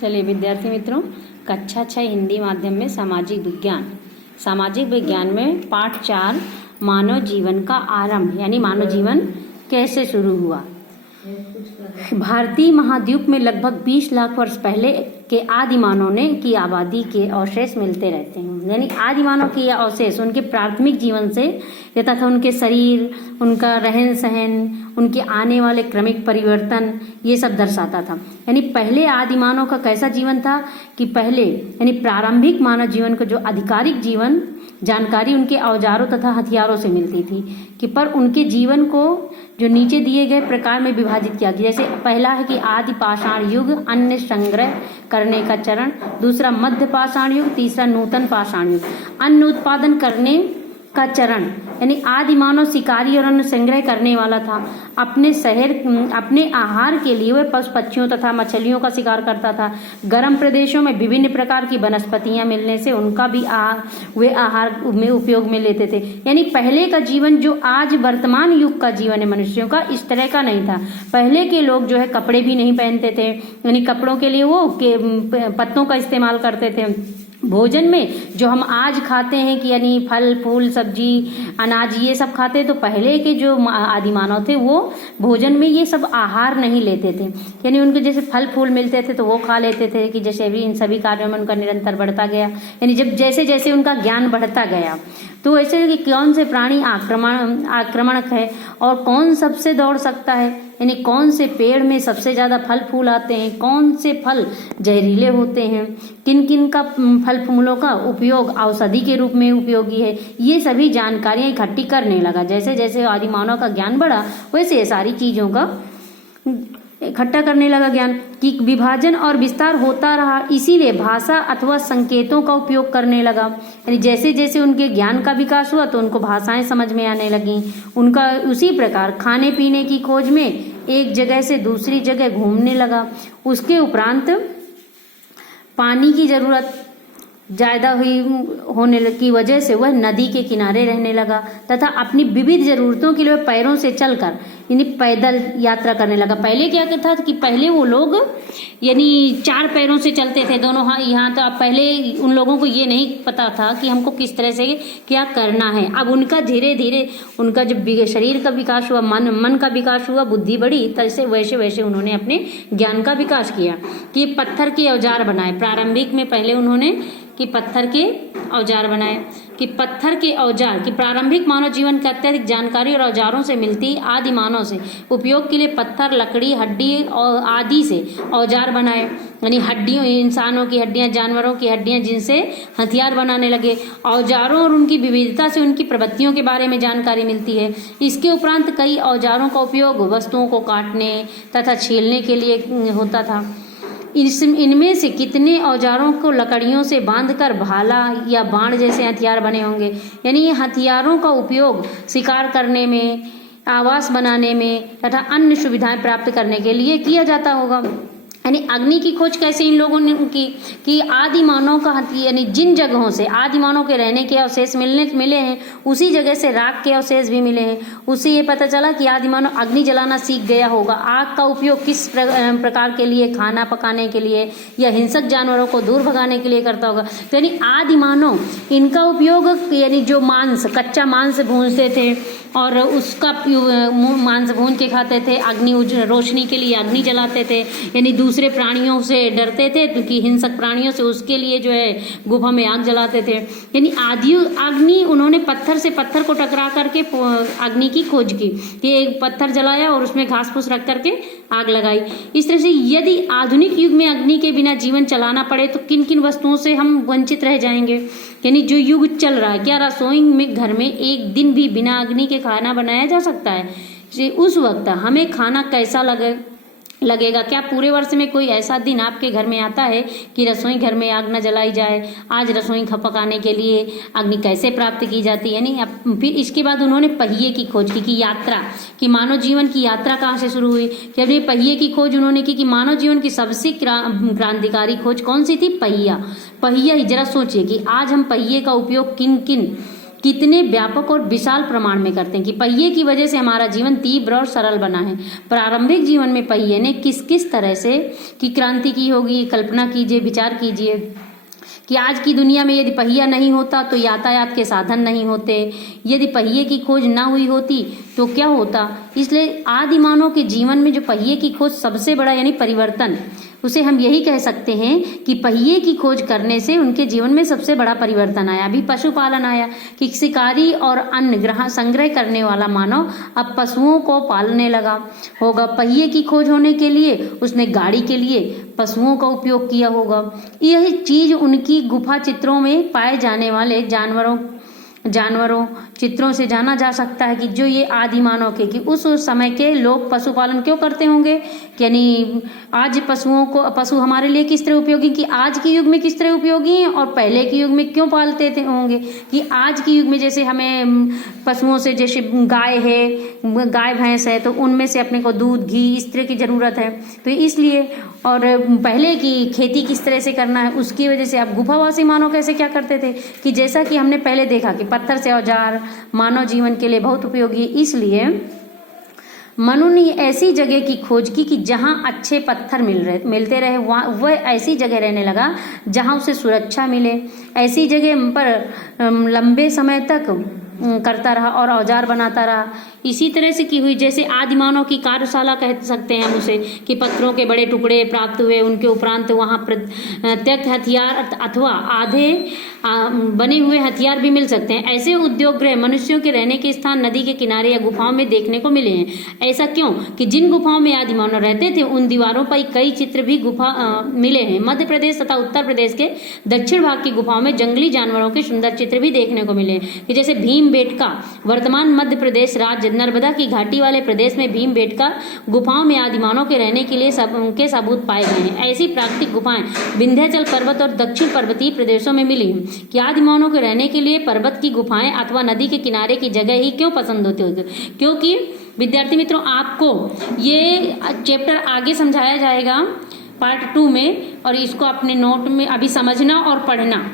चलिए विद्यार्थी मित्रों, कक्षा 6 हिंदी माध्यम में सामाजिक विज्ञान में पाठ 4 मानव जीवन का आरंभ यानी मानव जीवन कैसे शुरू हुआ। भारतीय महाद्वीप में लगभग 20 लाख वर्ष पहले के आदि मानव ने की आबादी के अवशेष मिलते रहते हैं। यानी आदि मानव के यह अवशेष उनके प्राथमिक जीवन से तथा उनके शरीर, उनका रहन सहन, उनके आने वाले क्रमिक परिवर्तन ये सब दर्शाता था। यानी पहले आदि मानव का कैसा जीवन था कि पहले यानी प्रारंभिक मानव जीवन का जो आधिकारिक जीवन जानकारी उनके औजारों तथा हथियारों से मिलती थी कि पर उनके जीवन को जो नीचे दिए गए प्रकार में विभाजित किया गया। जैसे पहला है कि आदि पाषाण युग, अन्न संग्रह करने का चरण, दूसरा मध्य पाषाण युग, तीसरा नूतन पाषाण युग। अन्न उत्पादन करने का चरण यानी आदि मानव शिकारी और अन्न संग्रह करने वाला था। अपने आहार के लिए वह पशु पक्षियों तथा मछलियों का शिकार करता था। गर्म प्रदेशों में विभिन्न प्रकार की वनस्पतियां मिलने से उनका भी वे आहार में उपयोग में लेते थे। यानी पहले का जीवन जो आज वर्तमान युग का जीवन है मनुष्यों का, इस तरह का नहीं था। पहले के लोग जो है कपड़े भी नहीं पहनते थे, यानी कपड़ों के लिए वो पत्तों का इस्तेमाल करते थे। भोजन में जो हम आज खाते हैं कि यानी फल फूल सब्जी अनाज ये सब खाते हैं, तो पहले के जो आदि मानव थे वो भोजन में ये सब आहार नहीं लेते थे। यानी उनको जैसे फल फूल मिलते थे तो वो खा लेते थे कि जैसे भी इन सभी कार्यों में उनका निरंतर बढ़ता गया। यानी जब जैसे जैसे उनका ज्ञान बढ़ता गया तो ऐसे कि कौन से प्राणी आक्रमणक है और कौन सबसे दौड़ सकता है, यानी कौन से पेड़ में सबसे ज्यादा फल फूल आते हैं, कौन से फल जहरीले होते हैं, किन किन का फल फूलों का उपयोग औषधि के रूप में उपयोगी है, ये सभी जानकारियां इकट्ठी करने लगा। जैसे जैसे आदि मानव का ज्ञान बढ़ा वैसे ये सारी चीजों का इकट्ठा करने लगा ज्ञान कि विभाजन और विस्तार होता रहा। इसीलिए भाषा अथवा संकेतों का उपयोग करने लगा। यानी जैसे जैसे उनके ज्ञान का विकास हुआ तो उनको भाषाएं समझ में आने लगी। उनका उसी प्रकार खाने पीने की खोज में एक जगह से दूसरी जगह घूमने लगा। उसके उपरांत पानी की जरूरत ज्यादा होने की वजह से वह नदी के किनारे रहने लगा तथा अपनी विविध जरूरतों के लिए पैरों से चलकर यानी पैदल यात्रा करने लगा। पहले क्या था कि पहले वो लोग यानी 4 पैरों से चलते थे दोनों यहाँ। तो अब पहले उन लोगों को ये नहीं पता था कि हमको किस तरह से क्या करना है। अब उनका धीरे धीरे उनका जब शरीर का विकास हुआ, मन का विकास हुआ, बुद्धि बढ़ी, तैसे वैसे वैसे उन्होंने अपने ज्ञान का विकास किया कि पत्थर के औजार बनाए। प्रारंभिक में पहले उन्होंने कि पत्थर के औजार बनाए कि पत्थर के औजार की प्रारंभिक मानव जीवन की अत्यधिक जानकारी और औजारों से मिलती आदि मानव से उपयोग के लिए पत्थर, लकड़ी, हड्डी और आदि से औजार बनाए। यानी हड्डियों, इंसानों की हड्डियां, जानवरों की हड्डियां, जिनसे हथियार बनाने लगे। औजारों और उनकी विविधता से उनकी प्रवृत्तियों के बारे में जानकारी मिलती है। इसके उपरांत कई औजारों का उपयोग वस्तुओं को काटने तथा छीलने के लिए होता था। इनमें से कितने औजारों को लकड़ियों से बांधकर भाला या बाण जैसे हथियार बने होंगे। यानी ये हथियारों का उपयोग शिकार करने में, आवास बनाने में तथा अन्य सुविधाएं प्राप्त करने के लिए किया जाता होगा। यानी अग्नि की खोज कैसे इन लोगों ने की कि आदि मानव का यानी जिन जगहों से आदि मानव के रहने के अवशेष मिले हैं उसी जगह से राख के अवशेष भी मिले हैं। उससे ये पता चला कि आदि मानव अग्नि जलाना सीख गया होगा। आग का उपयोग किस प्रकार के लिए, खाना पकाने के लिए या हिंसक जानवरों को दूर भगाने के लिए करता होगा। तो यानी आदि मानव इनका उपयोग यानी जो मांस, कच्चा मांस भूनते थे और उसका मांस भून के खाते थे। अग्नि रोशनी के लिए अग्नि जलाते थे। यानी दूसरे प्राणियों से डरते थे क्योंकि हिंसक प्राणियों से, उसके लिए जो है गुफा में आग जलाते थे। यानी आदि अग्नि उन्होंने पत्थर से पत्थर को टकरा करके अग्नि की खोज की कि एक पत्थर जलाया और उसमें घास फूस रख करके आग लगाई। इस तरह से यदि आधुनिक युग में अग्नि के बिना जीवन चलाना पड़े तो किन किन वस्तुओं से हम वंचित रह जाएंगे। यानी जो युग चल रहा है, क्या रसोई में घर में एक दिन भी बिना अग्नि के खाना बनाया जा सकता है? उस वक्त हमें खाना कैसा लगेगा? क्या पूरे वर्ष में कोई ऐसा दिन आपके घर में आता है कि रसोई घर में आग न जलाई जाए? आज रसोई पकाने के लिए अग्नि कैसे प्राप्त की जाती है? यानी फिर इसके बाद उन्होंने पहिए की खोज की कि यात्रा कि मानव जीवन की यात्रा कहाँ से शुरू हुई। कि अपने पहिए की खोज उन्होंने की कि मानव जीवन की सबसे क्रांतिकारी खोज कौन सी थी? पहिया ही। जरा सोचिए कि आज हम पहिए का उपयोग किन किन कितने व्यापक और विशाल प्रमाण में करते हैं कि पहिए की वजह से हमारा जीवन तीव्र और सरल बना है। प्रारंभिक जीवन में पहिए ने किस किस तरह से की क्रांति की होगी, कल्पना कीजिए, विचार कीजिए कि आज की दुनिया में यदि पहिया नहीं होता तो यातायात के साधन नहीं होते, यदि पहिए की खोज ना हुई होती तो क्या होता। इसलिए आदि मानव के जीवन में जो पहिए की खोज सबसे बड़ा यानी परिवर्तन, उसे हम यही कह सकते हैं कि पहिए की खोज करने से उनके जीवन में सबसे बड़ा परिवर्तन आया। अभी पशुपालन आया कि शिकारी और अन्न ग्रहण संग्रह करने वाला मानव अब पशुओं को पालने लगा होगा। पहिए की खोज होने के लिए उसने गाड़ी के लिए पशुओं का उपयोग किया होगा। यही चीज उनकी गुफा चित्रों में पाए जाने वाले जानवरों चित्रों से जाना जा सकता है कि जो ये आदि मानव के कि उस समय के लोग पशुपालन क्यों करते होंगे, यानी आज पशु हमारे लिए किस तरह उपयोगी, कि आज के युग में किस तरह उपयोगी हैं और पहले के युग में क्यों पालते थे होंगे। कि आज के युग में जैसे हमें पशुओं से, जैसे गाय भैंस है तो उनमें से अपने को दूध घी इस तरह की ज़रूरत है, तो इसलिए और पहले की खेती किस तरह से करना है उसकी वजह से अब गुफावासी मानव कैसे क्या करते थे कि जैसा कि हमने पहले देखा कि पत्थर से औजार मानव जीवन के लिए बहुत उपयोगी है। इसलिए मनु ने ऐसी जगह की खोज की कि जहां अच्छे पत्थर मिलते रहे, वह ऐसी जगह रहने लगा जहां उसे सुरक्षा मिले। ऐसी जगह पर लंबे समय तक करता रहा और औजार बनाता रहा। इसी तरह से की हुई जैसे आदिमानव की कार्यशाला कह सकते हैं हम उसे, कि पत्थरों के बड़े टुकड़े प्राप्त हुए, उनके उपरांत वहाँ प्रत्यक्ष हथियार अथवा आधे बने हुए हथियार भी मिल सकते हैं। ऐसे उद्योग गृह मनुष्यों के रहने के स्थान नदी के किनारे या गुफाओं में देखने को मिले हैं। ऐसा क्यों कि जिन गुफाओं में आदिमानव रहते थे उन दीवारों पर कई चित्र भी मिले हैं। मध्य प्रदेश तथा उत्तर प्रदेश के दक्षिण भाग की गुफाओं में जंगली जानवरों के सुंदर चित्र भी देखने को मिले कि जैसे भीमबेटका वर्तमान मध्य प्रदेश राज्य नर्मदा की घाटी वाले प्रदेश में भीमबेटका गुफाओं में आदिमानव के रहने के लिए उनके सबूत पाए गए हैं। ऐसी प्राकृतिक गुफाएं विंध्याचल पर्वत और दक्षिण पर्वतीय प्रदेशों में मिली कि आदिमानव के रहने के लिए पर्वत की गुफाएं अथवा नदी के किनारे की जगह ही क्यों पसंद होती होगी। क्योंकि विद्यार्थी मित्रों, आपको ये चैप्टर आगे समझाया जाएगा पार्ट 2 में, और इसको अपने नोट में अभी समझना और पढ़ना।